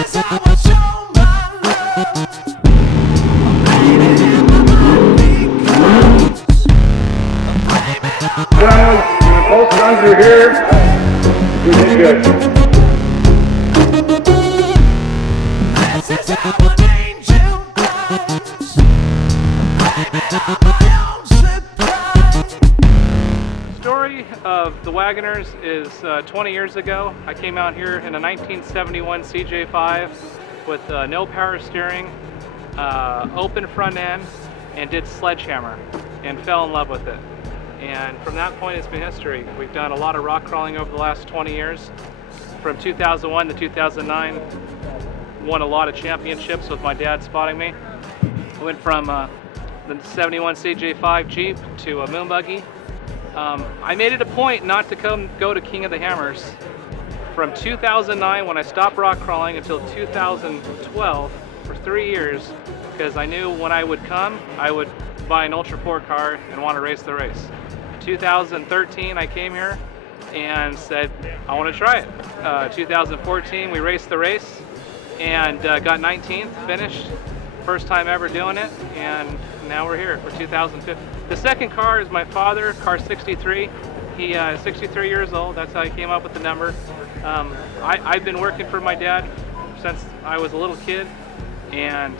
is how I show my love. Blame it in my heart because I'm blaming on my When both guns are here, you did good. This is how an angel does. I'm blaming on my own surprise. The story of the Wagoners is 20 years ago. I came out here in a 1971 CJ5 with no power steering, open front end, and did sledgehammer and fell in love with it. And from that point, it's been history. We've done a lot of rock crawling over the last 20 years. From 2001 to 2009, won a lot of championships with my dad spotting me. I went from the 71 CJ5 Jeep to a moon buggy. I made it a point not to go to King of the Hammers from 2009 when I stopped rock crawling until 2012 for 3 years, because I knew when I would come, I would buy an Ultra 4 car and want to race the race. 2013 I came here and said I want to try it. 2014 we raced the race and got 19th, finished, first time ever doing it, and now we're here for 2015. The second car is my father, car 63. He is 63 years old, that's how he came up with the number. I've been working for my dad since I was a little kid, and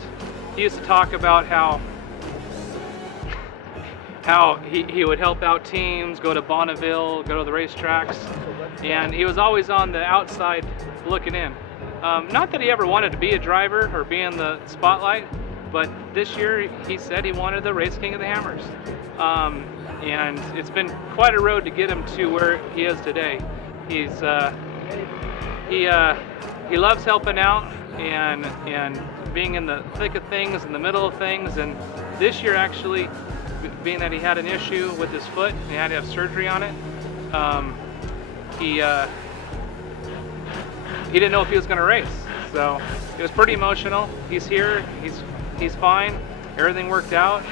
he used to talk about how he would help out teams, go to Bonneville, go to the racetracks, and he was always on the outside looking in. Not that he ever wanted to be a driver or be in the spotlight, but this year he said he wanted the Race King of the Hammers. And it's been quite a road to get him to where he is today. He loves helping out and being in the thick of things, in the middle of things, and this year actually, being that he had an issue with his foot and he had to have surgery on it, he didn't know if he was going to race, so it was pretty emotional. He's here, he's fine, everything worked out,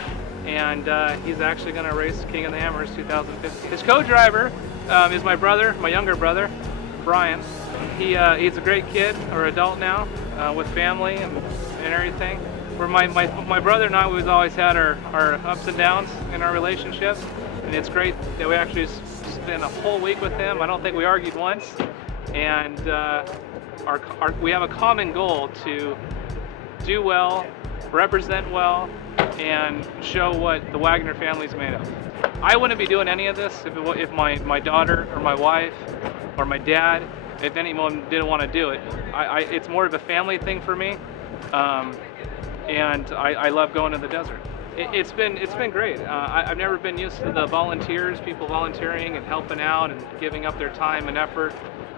and he's actually going to race King of the Hammers 2015. His co-driver is my brother, my younger brother, Brian. He's a great kid, or adult now, with family and everything. Where my brother and I, we've always had our ups and downs in our relationship, and it's great that we actually spent a whole week with him. I don't think we argued once, and we have a common goal to do well, represent well, and show what the Wagner family's made of. I wouldn't be doing any of this if my daughter or my wife or my dad, if anyone didn't want to do it. It's more of a family thing for me. And I love going to the desert. It's been great. I've never been used to the volunteers, people volunteering and helping out and giving up their time and effort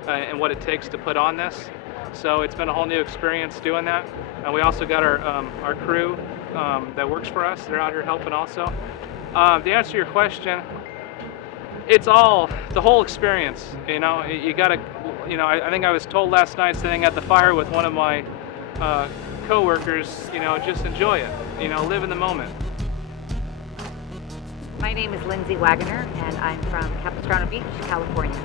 and what it takes to put on this. So it's been a whole new experience doing that. And we also got our crew that works for us. They're out here helping also. To answer your question, it's the whole experience. You know, you gotta, I think I was told last night sitting at the fire with one of my co-workers, just enjoy it, live in the moment. My name is Lindsay Wagoner, and I'm from Capistrano Beach, California.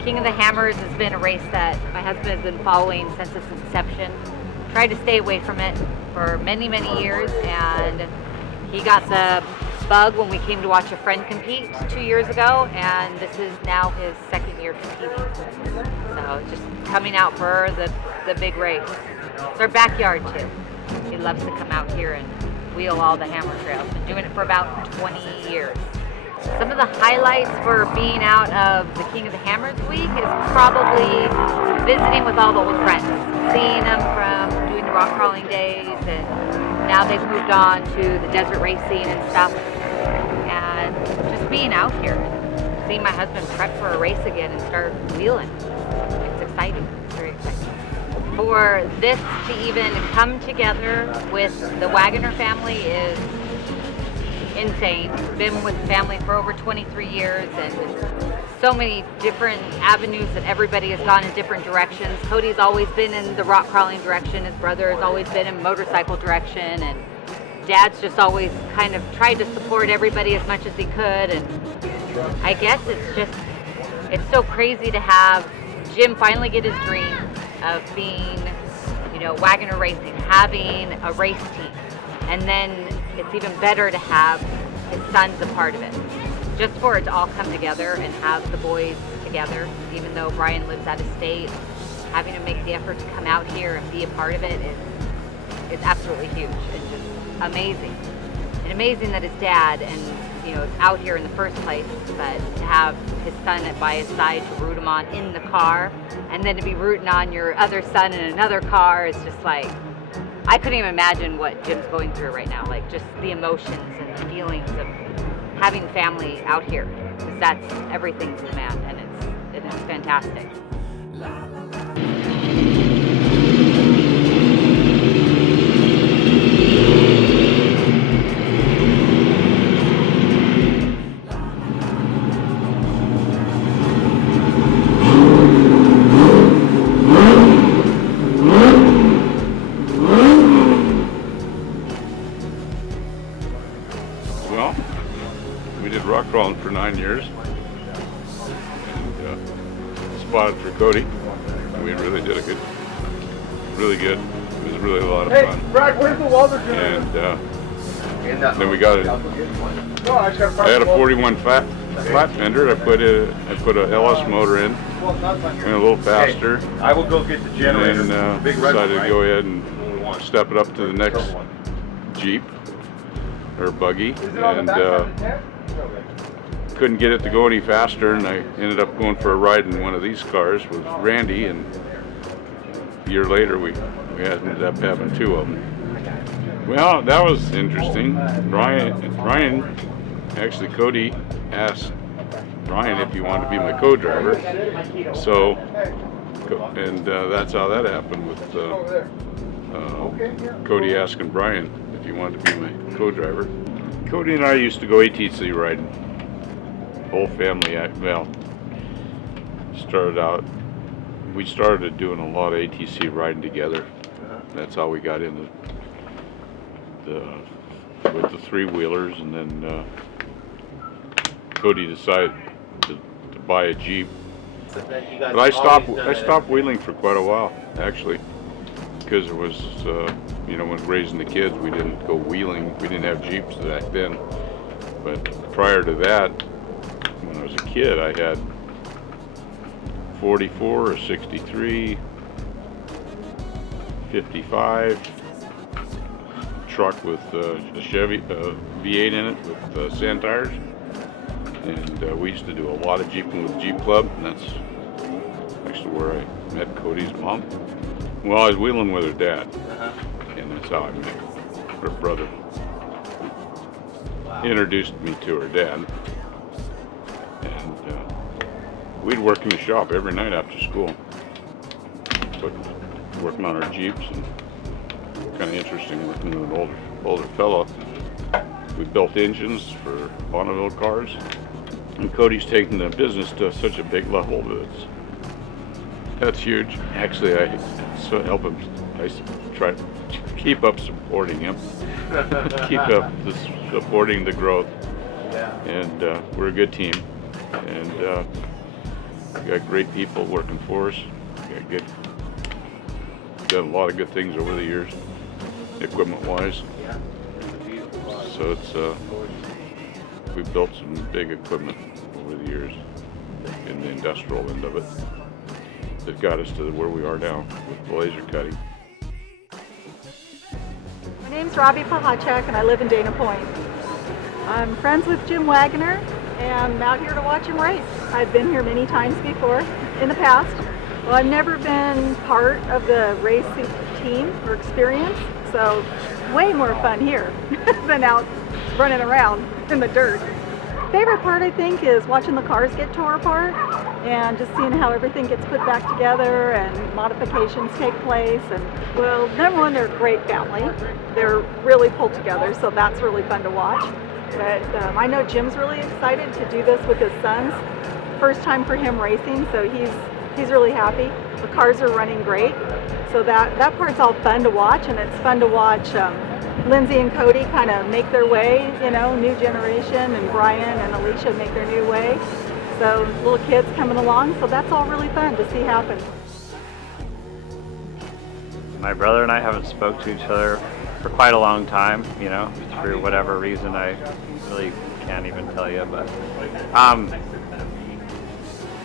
King of the Hammers has been a race that my husband has been following since its inception. Tried to stay away from it for many, many years, and he got the bug when we came to watch a friend compete 2 years ago, and this is now his second year competing. So just coming out for the big race. It's our backyard too. He loves to come out here and wheel all the hammer trails. Been doing it for about 20 years. Some of the highlights for being out of the King of the Hammers week is probably visiting with all the old friends, seeing them from doing the rock crawling days, and now they've moved on to the desert racing and stuff, and just being out here, seeing my husband prep for a race again and start wheeling. It's exciting. It's very exciting. For this to even come together with the Wagoner family is insane. Been with the family for over 23 years, and so many different avenues that everybody has gone in different directions. Cody's always been in the rock crawling direction. His brother has always been in motorcycle direction, and Dad's just always kind of tried to support everybody as much as he could. And I guess it's so crazy to have Jim finally get his dream of being, you know, Wagoner Racing, having a race team. And then it's even better to have his sons a part of it. Just for it to all come together and have the boys together, even though Brian lives out of state, having to make the effort to come out here and be a part of it is absolutely huge and just amazing. And amazing that his dad and you know is out here in the first place, but to have his son by his side to root him on in the car, and then to be rooting on your other son in another car is just like, I couldn't even imagine what Jim's going through right now, like just the emotions and the feelings of having family out here, because that's everything to the man, and it's fantastic. Well, we did rock crawling for 9 years. And spotted for Cody. We really did really good. It was really a lot of fun. Brad, where's the Walter? And then we got it. I had a 41 flat fender. I put a LS motor in, went a little faster. I will go get the generator. And then decided to go ahead and step it up to the next Jeep or buggy, and couldn't get it to go any faster, and I ended up going for a ride in one of these cars with Randy, and a year later we ended up having 2 of them. Well, that was interesting. Brian, actually Cody asked Brian if he wanted to be my co-driver, so, and that's how that happened with Cody asking Brian if he wanted to be my co-driver. Cody and I used to go ATC riding. Whole family, we started doing a lot of ATC riding together. That's how we got into with the 3-wheelers, and then Cody decided to buy a Jeep. But I stopped wheeling for quite a while, actually, because it was, when raising the kids, we didn't go wheeling. We didn't have Jeeps back then. But prior to that, when I was a kid, I had 44, a 63, 55, truck with a Chevy V8 in it with sand tires. And we used to do a lot of Jeeping with Jeep Club, and that's actually where I met Cody's mom. Well, I was wheeling with her dad, and that's how I met her brother. Introduced me to her dad, and we'd work in the shop every night after school, but working on our Jeeps, and kind of interesting working with an older fellow. We built engines for Bonneville cars, and Cody's taken the business to such a big level that that's huge. Actually, I help him. I try to keep up supporting him, keep up supporting the growth, and we're a good team, and we got great people working for us. We got done a lot of good things over the years, equipment-wise. So it's we've built some big equipment over the years in the industrial end of it that got us to where we are now with the laser cutting. My name's Robbie Pahachek, and I live in Dana Point. I'm friends with Jim Wagoner, and I'm out here to watch him race. I've been here many times before in the past. Well, I've never been part of the race team or experience, so way more fun here than out running around in the dirt. Favorite part, I think, is watching the cars get tore apart and just seeing how everything gets put back together and modifications take place. And well, number one, they're a great family. They're really pulled together, so that's really fun to watch. But I know Jim's really excited to do this with his sons. First time for him racing, so he's really happy. The cars are running great, so that part's all fun to watch, and it's fun to watch Lindsay and Cody kind of make their way, new generation, and Brian and Alicia make their new way. So little kids coming along, so that's all really fun to see happen. My brother and I haven't spoke to each other for quite a long time, you know, through whatever reason. I really can't even tell you, but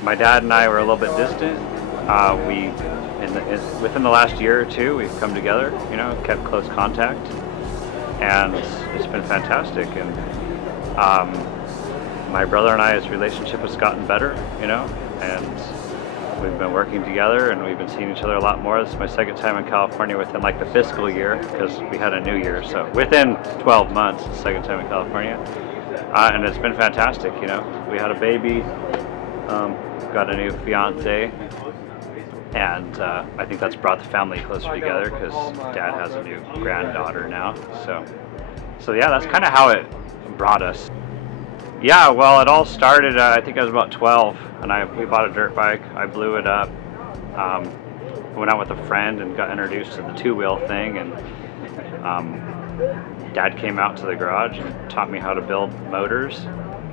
my dad and I were a little bit distant. Within the last year or two, we've come together, you know, kept close contact, and it's been fantastic. And my brother and I's relationship has gotten better, you know, and we've been working together and we've been seeing each other a lot more. This is my second time in California within like the fiscal year, because we had a new year. So within 12 months, the second time in California. And it's been fantastic, you know. We had a baby, got a new fiance, and I think that's brought the family closer together because Dad has a new granddaughter now. So yeah, that's kind of how it brought us. Yeah, well, it all started, I think I was about 12, and we bought a dirt bike. I blew it up, went out with a friend and got introduced to the two-wheel thing, and Dad came out to the garage and taught me how to build motors,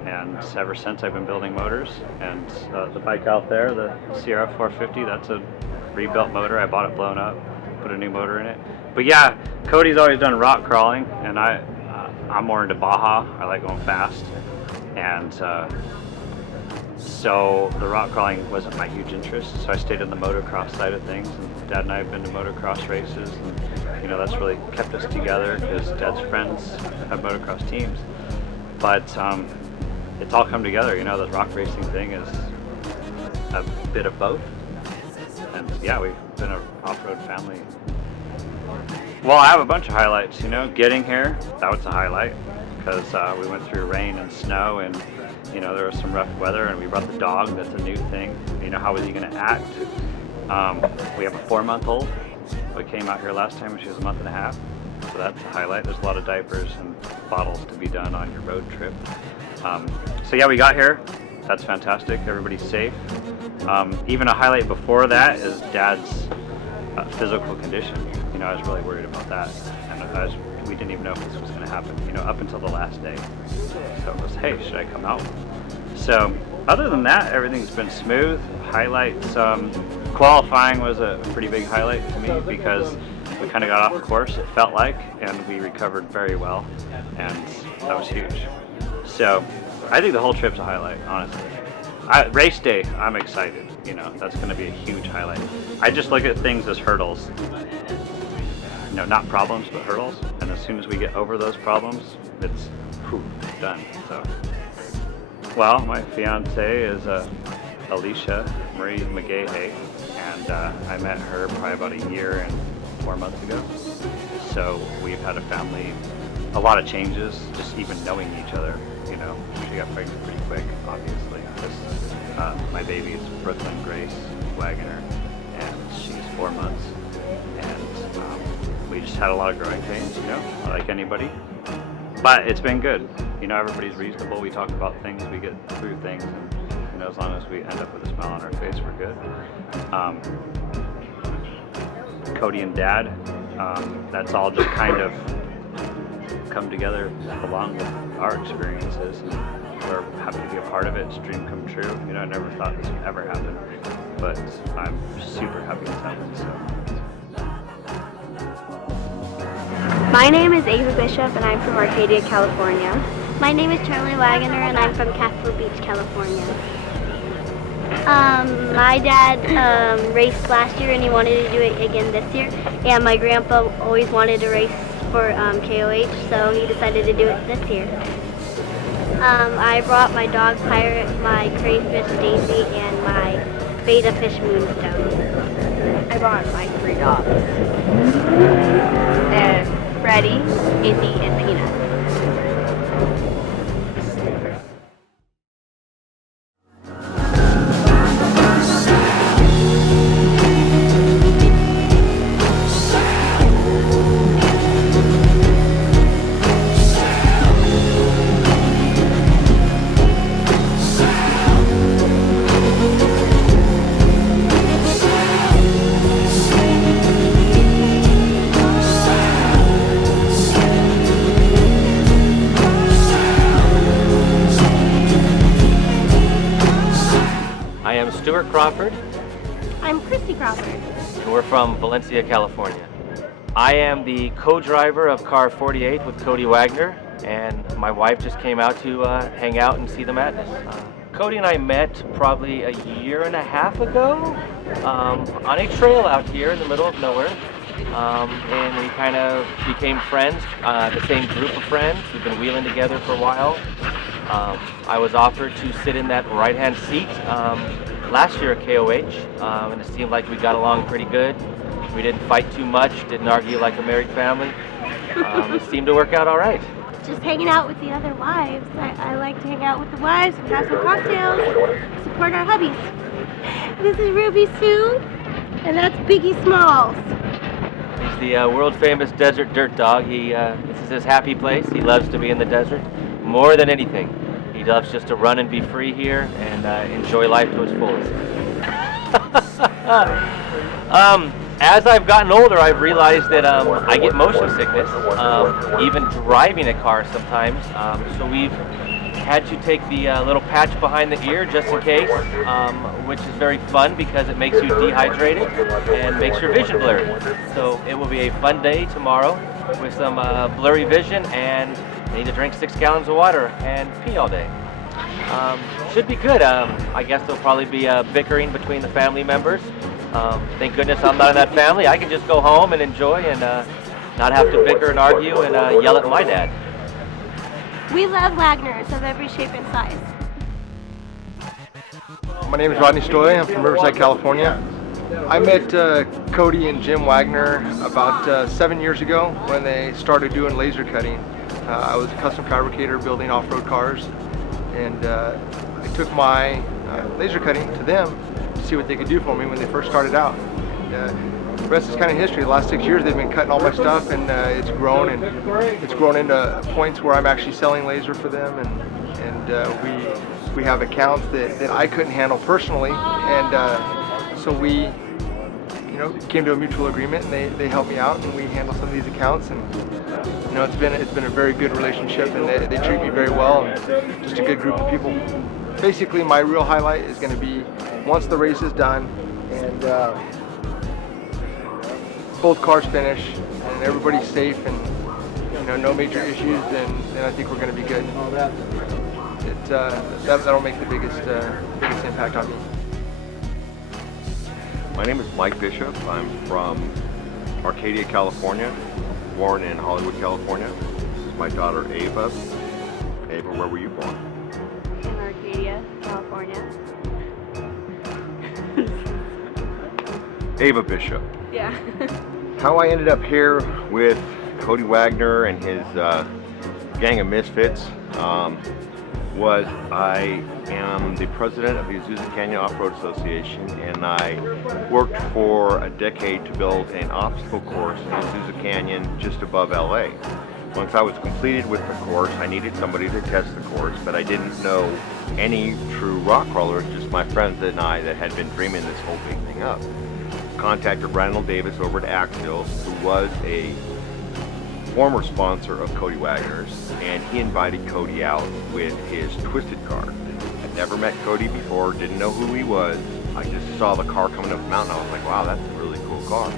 and ever since I've been building motors. And the bike out there, the Sierra 450, that's a rebuilt motor. I bought it blown up, put a new motor in it. But yeah, Cody's always done rock crawling, and I'm more into Baja. I like going fast. And so the rock crawling wasn't my huge interest, so I stayed in the motocross side of things. And Dad and I have been to motocross races, and you know, that's really kept us together because Dad's friends have motocross teams. But it's all come together, you know. The rock racing thing is a bit of both. And yeah, we've been an off-road family. Well, I have a bunch of highlights, you know. Getting here, that was a highlight, because we went through rain and snow, and you know, there was some rough weather, and we brought the dog. That's a new thing. You know, how was he going to act? We have a 4-month-old. We came out here last time when she was a month and a half, so that's a highlight. There's a lot of diapers and bottles to be done on your road trip. So yeah, we got here. That's fantastic. Everybody's safe. Even a highlight before that is Dad's physical condition. You know, I was really worried about that, and we didn't even know if this was going to happen, you know, up until the last day. So it was, hey, should I come out? So other than that, everything's been smooth. Highlights, qualifying was a pretty big highlight to me because we kind of got off course, it felt like, and we recovered very well, and that was huge. So I think the whole trip's a highlight, honestly. Race day, I'm excited. You know, that's going to be a huge highlight. I just look at things as hurdles. You know, not problems, but hurdles. And as soon as we get over those problems, it's done. So, well, my fiance is Alicia Marie McGahey, and I met her probably about a year and 4 months ago. So we've had a lot of changes, just even knowing each other. You know, she got pregnant pretty quick, obviously, because my baby is Brooklyn Grace Wagoner, and she's 4 months, and we just had a lot of growing pains, you know, like anybody, but it's been good. You know, everybody's reasonable. We talk about things, we get through things, and you know, as long as we end up with a smile on our face, we're good. Cody and Dad, that's all just kind of come together along with our experiences, and we're happy to be a part of it. It's a dream come true. You know, I never thought this would ever happen, but I'm super happy it's happened. So. My name is Ava Bishop, and I'm from Arcadia, California. My name is Charlie Wagoner, and I'm from Castle Beach, California. My dad raced last year, and he wanted to do it again this year. And my grandpa always wanted to race for KOH, so he decided to do it this year. I brought my dog Pirate, my crayfish Daisy, and my beta fish Moonstone. I brought my 3 dogs. And Freddie, Indy, and Peanut. Stuart Crawford. I'm Christy Crawford. and we're from Valencia, California. I am the co-driver of car 48 with Cody Wagner, and my wife just came out to hang out and see the madness. Cody and I met probably a year and a half ago on a trail out here in the middle of nowhere, and we kind of became friends, the same group of friends. We've been wheeling together for a while. I was offered to sit in that right-hand seat last year at KOH, and it seemed like we got along pretty good. We didn't fight too much, didn't argue like a married family. It seemed to work out all right. Just hanging out with the other wives. I like to hang out with the wives and have some cocktails, support our hubbies. This is Ruby Sue, and that's Biggie Smalls. He's the world famous desert dirt dog. This is his happy place. He loves to be in the desert more than anything. He loves just to run and be free here and enjoy life to its fullest. As I've gotten older, I've realized that I get motion sickness, even driving a car sometimes. So we've had to take the little patch behind the ear just in case, which is very fun because it makes you dehydrated and makes your vision blurry. So it will be a fun day tomorrow with some blurry vision, and I need to drink 6 gallons of water and pee all day. Should be good. I guess there'll probably be bickering between the family members. Thank goodness I'm not in that family. I can just go home and enjoy and not have to bicker and argue and yell at my dad. We love Wagners of every shape and size. My name is Rodney Stoy. I'm from Riverside, California. I met Cody and Jim Wagner about 7 years ago when they started doing laser cutting. I was a custom fabricator building off-road cars, and I took my laser cutting to them to see what they could do for me when they first started out. The rest is kind of history. The last 6 years they've been cutting all my stuff, and it's grown into points where I'm actually selling laser for them, and we have accounts that I couldn't handle personally, and so we came to a mutual agreement, and they helped me out, and we handle some of these accounts, and it's been a very good relationship, and they treat me very well, and just a good group of people. Basically, my real highlight is going to be once the race is done and both cars finish and everybody's safe and no major issues, then I think we're going to be good. That'll make the biggest impact on me. My name is Mike Bishop. I'm from Arcadia, California, born in Hollywood, California. This is my daughter, Ava. Ava, where were you born? In Arcadia, California. Ava Bishop. Yeah. How I ended up here with Cody Wagner and his gang of misfits was I am the president of the Azusa Canyon Off-Road Association, and I worked for a decade to build an obstacle course in Azusa Canyon just above LA. Once I was completed with the course, I needed somebody to test the course, but I didn't know any true rock crawlers, just my friends and I that had been dreaming this whole big thing up. Contacted Randall Davis over at Axville, who was a former sponsor of Cody Wagner's, and he invited Cody out with his Twisted car. I'd never met Cody before, didn't know who he was. I just saw the car coming up the mountain. I was like, wow, that's a really cool car.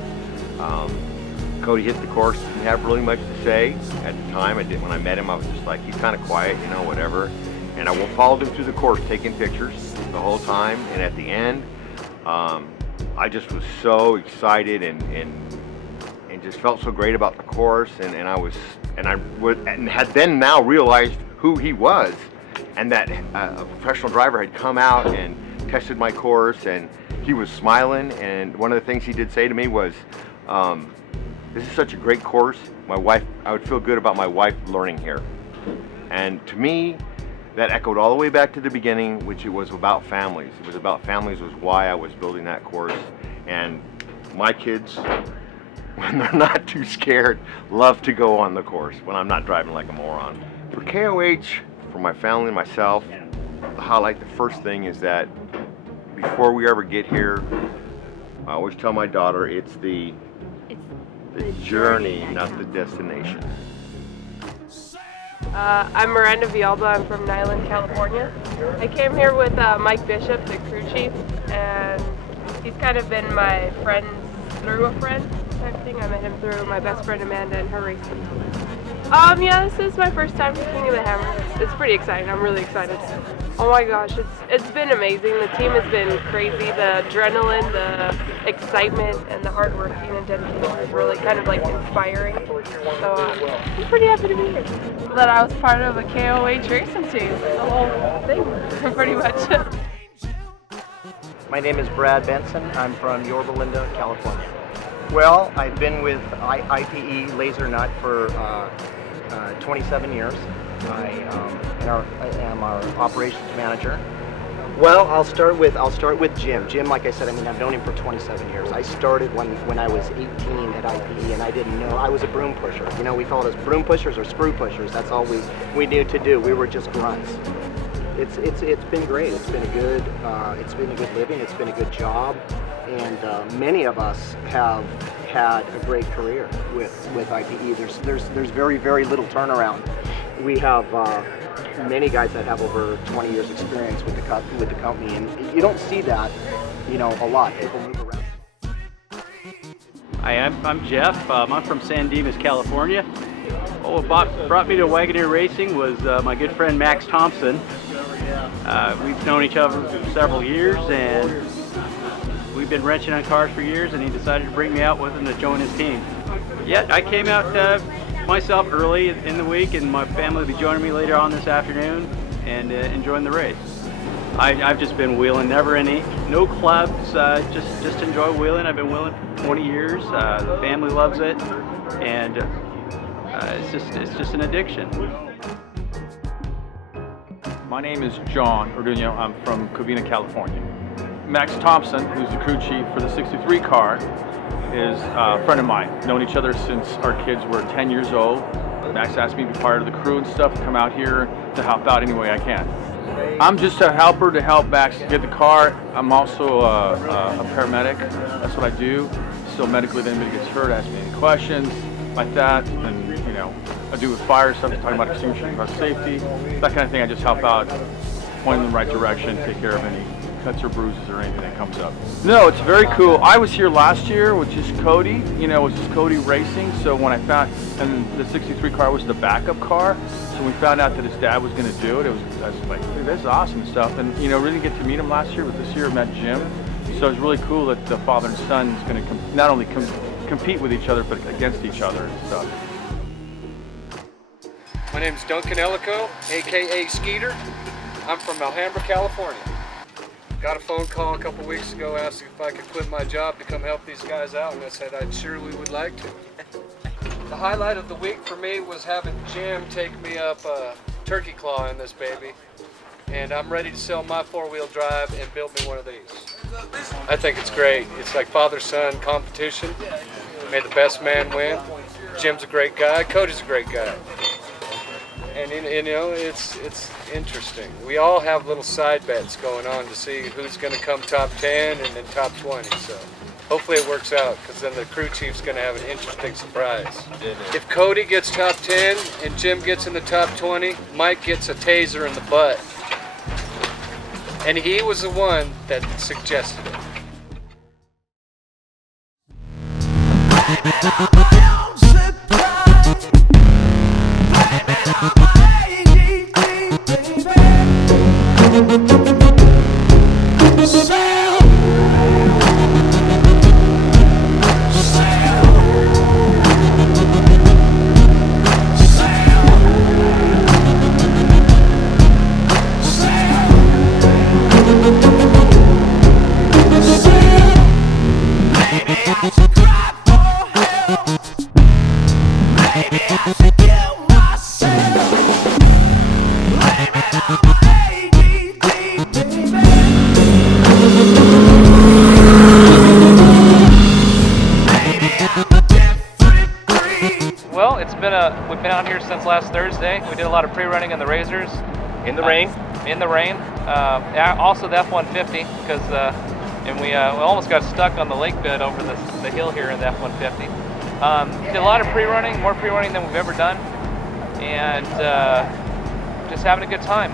Cody hit the course, didn't have really much to say at the time. When I met him, I was just like, he's kind of quiet, whatever. And I followed him through the course, taking pictures the whole time. And at the end, I just was so excited and just felt so great about the course, and I had then now realized who he was, and that a professional driver had come out and tested my course, and he was smiling. And one of the things he did say to me was, "This is such a great course. I would feel good about my wife learning here." And to me, that echoed all the way back to the beginning, which it was about families. It was about families was why I was building that course, and my kids, when they're not too scared, love to go on the course when I'm not driving like a moron. For KOH, for my family and myself, the highlight, the first thing is that before we ever get here, I always tell my daughter it's the journey, not the destination. I'm Miranda Villalba. I'm from Nyland, California. I came here with Mike Bishop, the crew chief, and he's kind of been my friend's through a friend type thing. I met him through my best friend Amanda and her racing. Yeah, this is my first time to King of the Hammer. It's pretty exciting. I'm really excited. Oh my gosh, it's been amazing. The team has been crazy. The adrenaline, the excitement, and the hard working and dedication is really kind of like inspiring. So I'm pretty happy to be here. That I was part of a KOH racing team, the whole thing, pretty much. My name is Brad Benson. I'm from Yorba Linda, California. Well, I've been with IPE Lasernut for 27 years. I am our operations manager. Well, I'll start with Jim. Jim, like I said, I mean, I've known him for 27 years. I started when I was 18 at IPE, and I didn't know. I was a broom pusher. You know, we called us broom pushers or screw pushers. That's all we knew to do. We were just grunts. It's been great. It's been a good living. It's been a good job, and many of us have had a great career with IPE. There's very, very little turnaround. We have many guys that have over 20 years experience with the company, and you don't see that, you know, a lot. People move around. Hi, I'm Jeff. I'm from San Dimas, California. What brought me to Wagoneer Racing was my good friend Max Thompson. We've known each other for several years, and we've been wrenching on cars for years, and he decided to bring me out with him to join his team. Yeah, I came out myself early in the week, and my family will be joining me later on this afternoon and enjoying the race. I've just been wheeling, no clubs, just enjoy wheeling. I've been wheeling for 20 years. The family loves it, and it's just an addiction. My name is John Orduno. I'm from Covina, California. Max Thompson, who's the crew chief for the 63 car, is a friend of mine. Known each other since our kids were 10 years old. Max asked me to be part of the crew and stuff, come out here to help out any way I can. I'm just a helper to help Max get the car. I'm also a paramedic. That's what I do. So medically, if anybody gets hurt, ask me any questions like that. And you know, I do with fire stuff, talking about extinguishing car safety, that kind of thing. I just help out, point them in the right direction, take care of any cuts or bruises or anything that comes up. No, it's very cool. I was here last year with just Cody, you know, it was just Cody Racing. So when I found, and the 63 car was the backup car. So when we found out that his dad was going to do it, I was like, dude, this is awesome and stuff. And you know, really didn't get to meet him last year, but this year I met Jim. So it's really cool that the father and son is going to not only compete with each other, but against each other and stuff. My name is Duncan Ellico, aka Skeeter. I'm from Alhambra, California. Got a phone call a couple weeks ago asking if I could quit my job to come help these guys out, and I said I surely would like to. The highlight of the week for me was having Jim take me up a turkey claw in this baby, and I'm ready to sell my four-wheel drive and build me one of these. I think it's great. It's like father-son competition. May the best man win. Jim's a great guy. Cody's a great guy. And you know, it's interesting. We all have little side bets going on to see who's going to come top 10 and then top 20. So hopefully it works out, because then the crew chief's going to have an interesting surprise. If Cody gets top 10 and Jim gets in the top 20, Mike gets a taser in the butt. And he was the one that suggested it. Well, we've been out here since last Thursday. We did a lot of pre-running in the Razors. In the rain? In the rain. Also the F-150, because and we almost got stuck on the lake bed over the hill here in the F-150. Did a lot of pre-running, more pre-running than we've ever done, and just having a good time.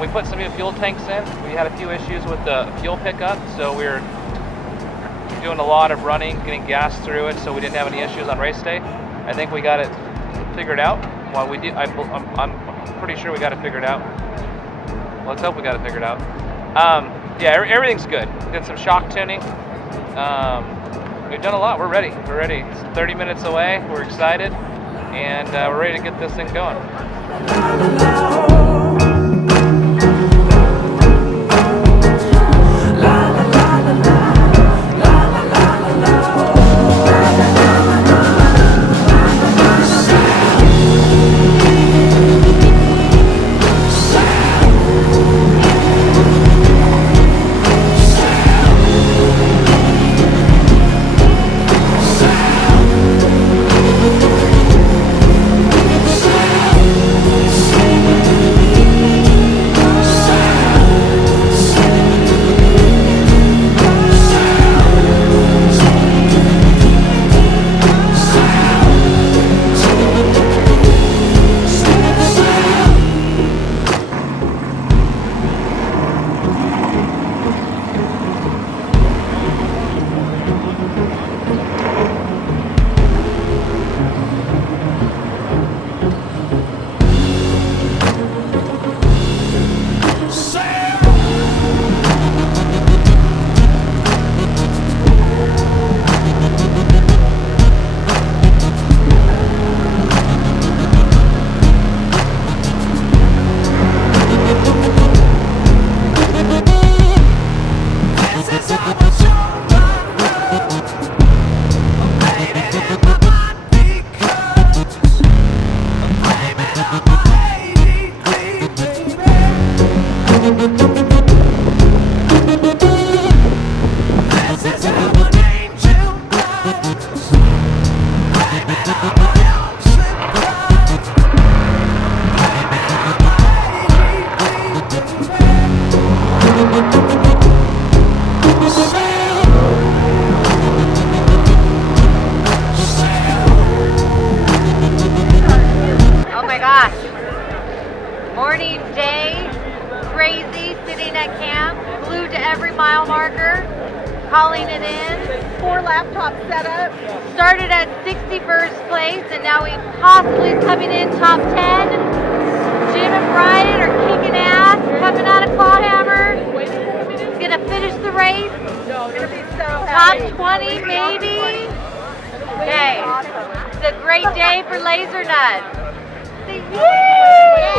We put some new fuel tanks in. We had a few issues with the fuel pickup, so we're doing a lot of running, getting gas through it, so we didn't have any issues on race day. I think we got it figured out. Well, we did. I'm pretty sure we got it figured out. Let's hope we got it figured out. Yeah, everything's good. Did some shock tuning. We've done a lot. We're ready. We're ready. It's 30 minutes away. We're excited, and we're ready to get this thing going. Oh my gosh. Morning day, crazy, sitting at camp, glued to every mile marker, calling it in. 4 laptops set up. Started at 61st place, and now we possibly coming in top 10. Jim and Brian are kicking ass, coming out of Clawhammer. Gonna finish the race. Gonna be so Top happy. 20 maybe. Okay, it's a great day for Lasernut. Yay!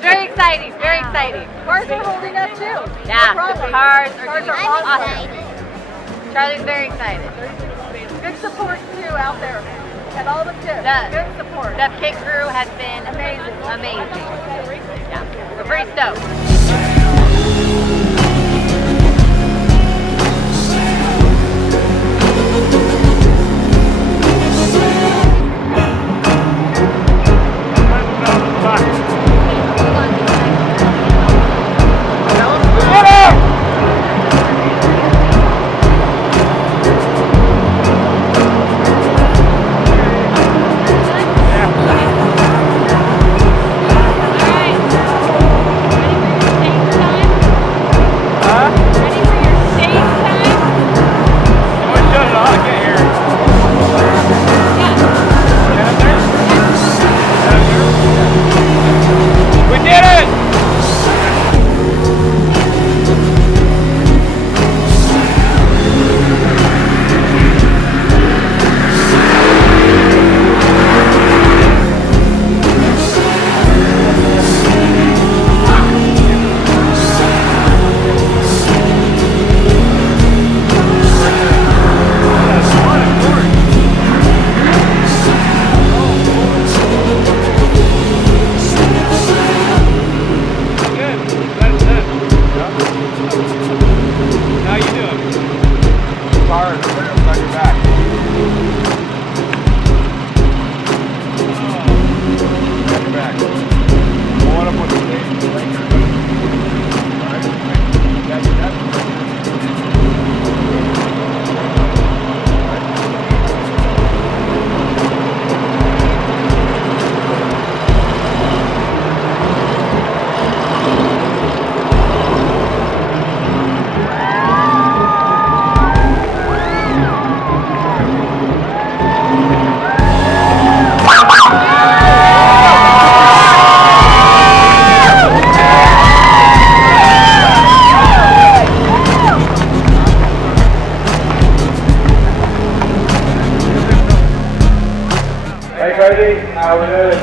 Very exciting, very exciting. Cars are holding up too. Yeah, No problem. cars are Cars doing are awesome. Charlie's very excited. Good support too out there. And all the kids. Good support. The pit crew has been amazing. Amazing. Yeah, we're pretty stoked. Huh? Ready for your stage time? Oh, shut it off. I can't hear crazy? How we doing?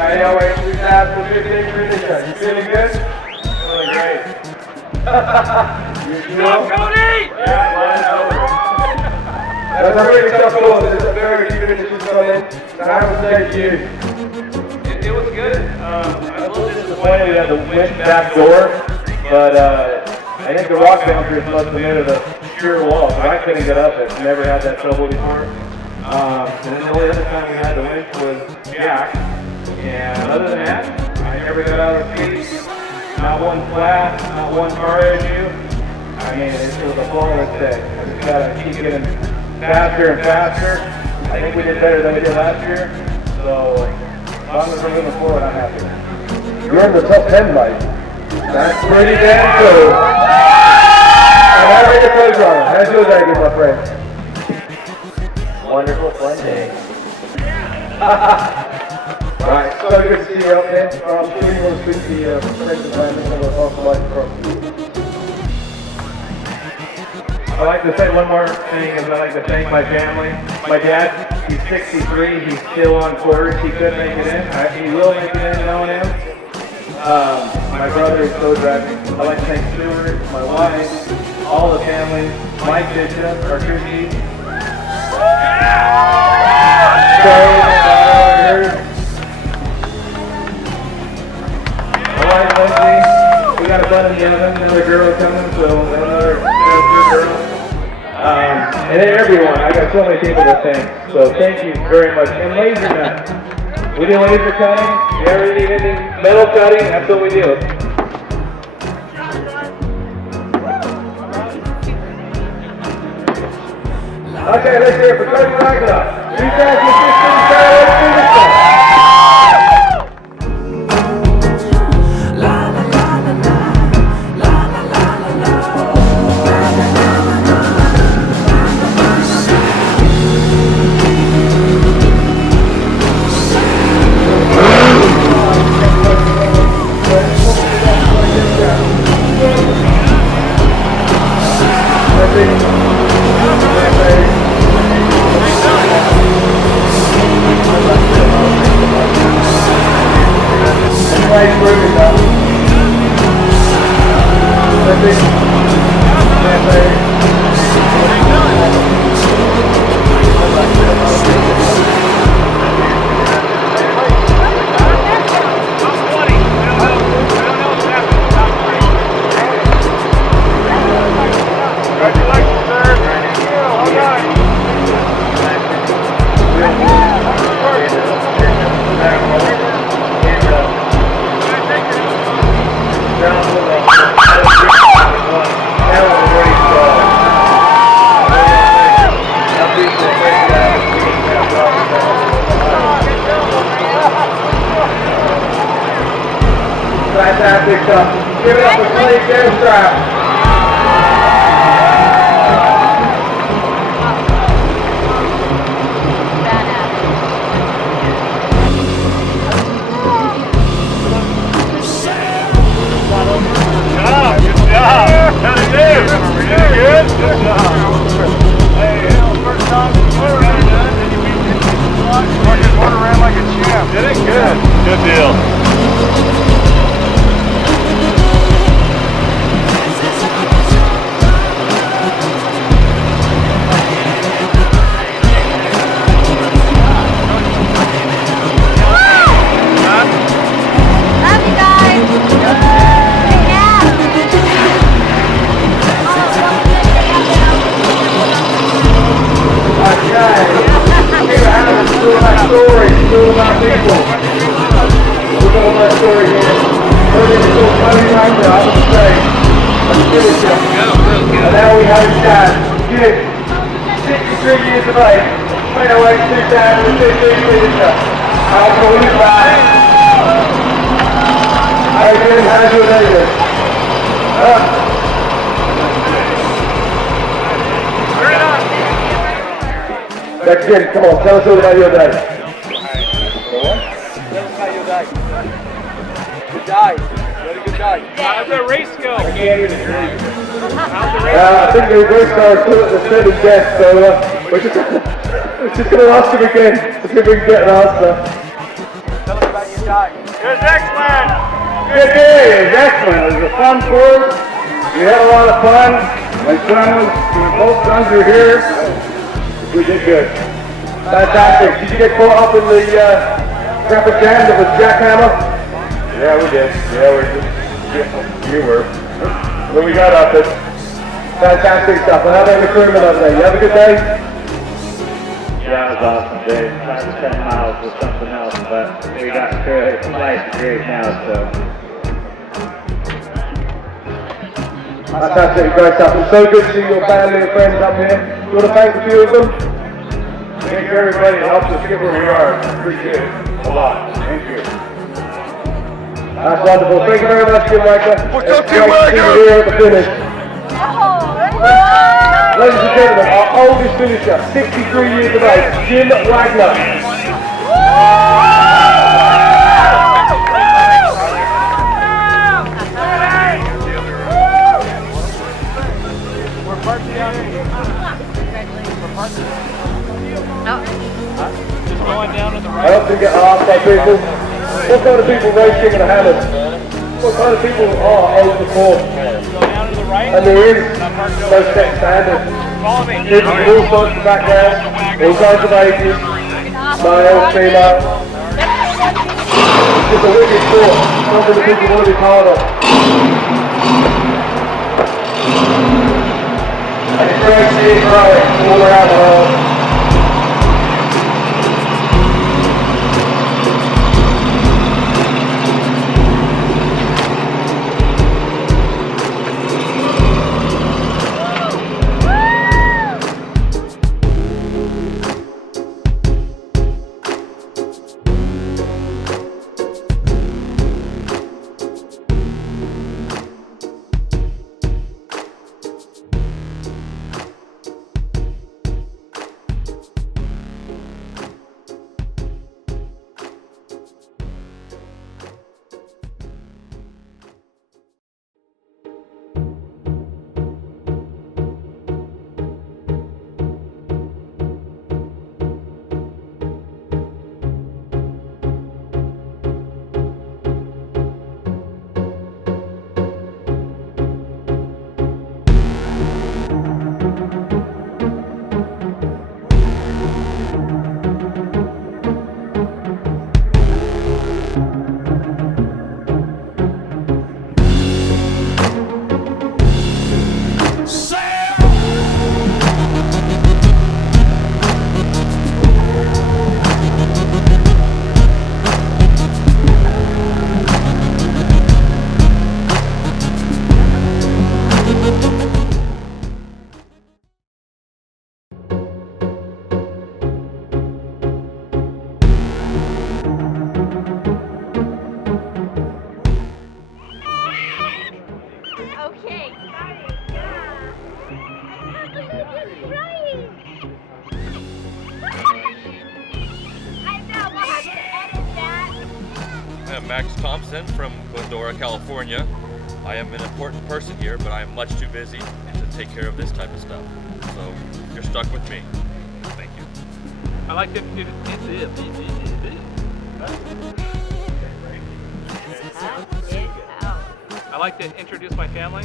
I know we're 2015 tradition. You feeling good? Feeling great. You know? Cody! Yeah, that's a really tough goal. There's a very few finishes coming. So how was that to you? It was good. I was a little disappointed we had the winch back door, but I think the rock bouncers must have made it a pure wall, so I couldn't get up it. Never had that trouble before. And then the only other time we had the winch was Jack. And other than that, I never got out of the seat. Not one flat, not one car issue. I mean, it was a flawless day. I just gotta keep getting faster and faster. I think we did better than we did last year. So, as long as we're moving forward, I'm happy. You're in the top 10, mate. That's pretty damn cool. And how did your clothes on? How's your day, my friend? Wonderful, fun day. Right, so good to see you up there. I'm sure you want to speak to your friends and family and off the mic from. I'd like to say one more thing, is I'd like to thank my family. My dad, he's 63, he's still on quarters, he couldn't make it in. He will make it in, knowing him. My brother is so driving. I'd like to thank Stuart, my wife, all the family, Mike Bishop, our crew chief. Alright, Lindsay, we got a bun in the oven, another girl coming, so another girl. And then everyone, I got so many people to thank, so thank you very much. And Lasernut, we do laser cutting, everything, metal cutting, that's what we do. Okay, let's hear it for Cody Wagner. 2015 Carolina Finisher. Fantastic stuff. Give it up for Clay Destrap. Good deal. And now we have Dad. Good. 63 years of age. 2015 finisher. How cool is that? How you doing? How's your day doing? That's good. Come on, tell us all about your day. Tell us about your day. Good day. You had a good How's the race go? I think the race car is still at the steady death, so we're just going to ask him again to see if we can get an answer. Tell us about your time. It was excellent. Good day. It was excellent. It was a fun course. We had a lot of fun. My both sons were here. We did good. Fantastic. Did you get caught up in the traffic jam that was jackhammer? Yeah, we did. You were. When we got up, it's fantastic stuff. And how about the crewman up there? You have a good day? Yeah, it was awesome day. Last 10 miles was something else, but we got through it. It's nice and great now, so. Fantastic, great stuff. It's so good to see your family and friends up here. You want to thank a few of them? Thank you, everybody that helps us get where we are. Appreciate it a lot. Thank you. That's wonderful. Thank you very much, Jim Wagner. What's up, Jim Wagner? Here at the finish. Ladies and gentlemen, our oldest finisher, 63 years of age, Jim Wagner. Just going down to the I right. often get asked by people, what kind of people race King of the Hammers? What kind of people are over the course? Go down to the right. And there is no set standard. Follow me. Kids from all sorts of backgrounds, all kinds of ages, male, female. It's a wicked sport, something that people want to be part of. And it's great to see it growing all around the world. I'm Max Thompson from Glendora, California. I am an important person here, but I am much too busy to take care of this type of stuff. So you're stuck with me. Thank you. I like to. I like to introduce my family.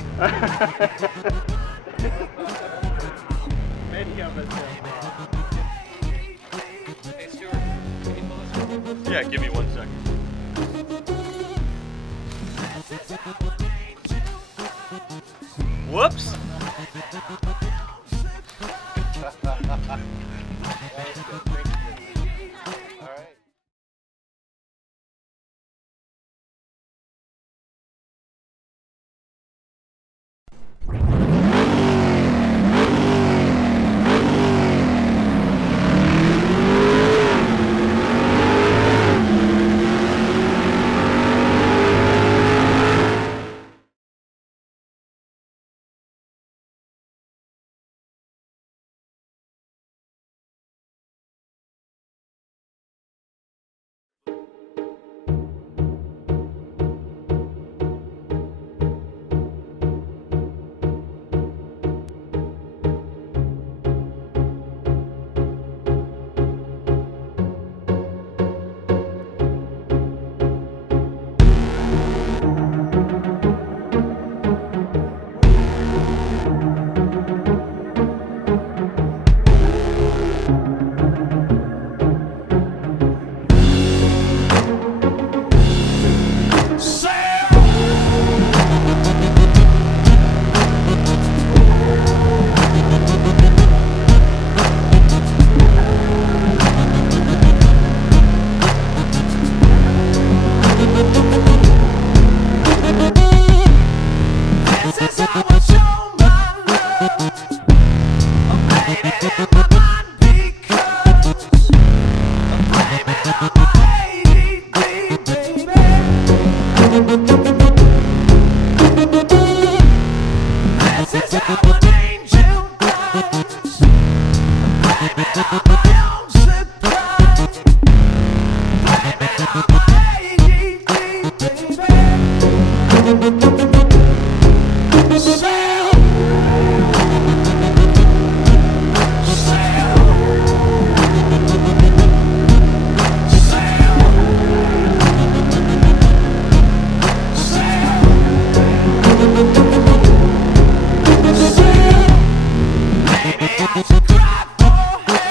Hey Stuart, can you pull this? Yeah, give me 1 second. Whoops!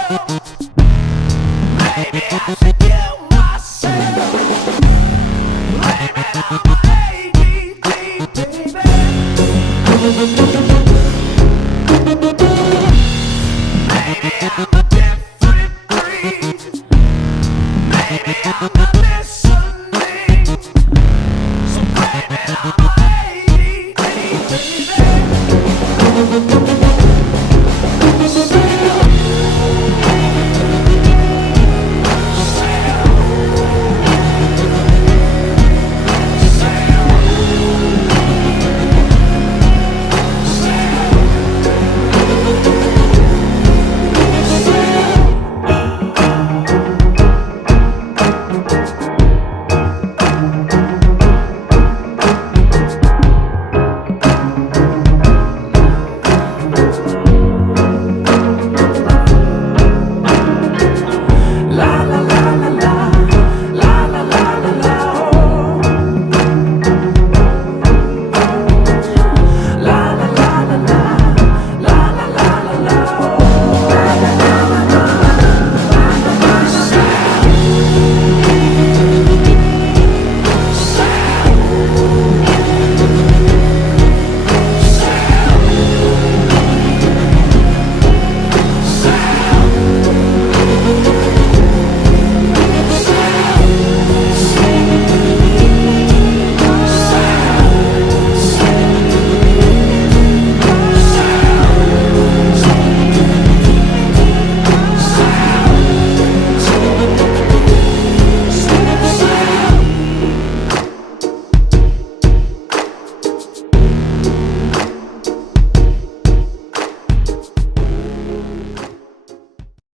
Bye.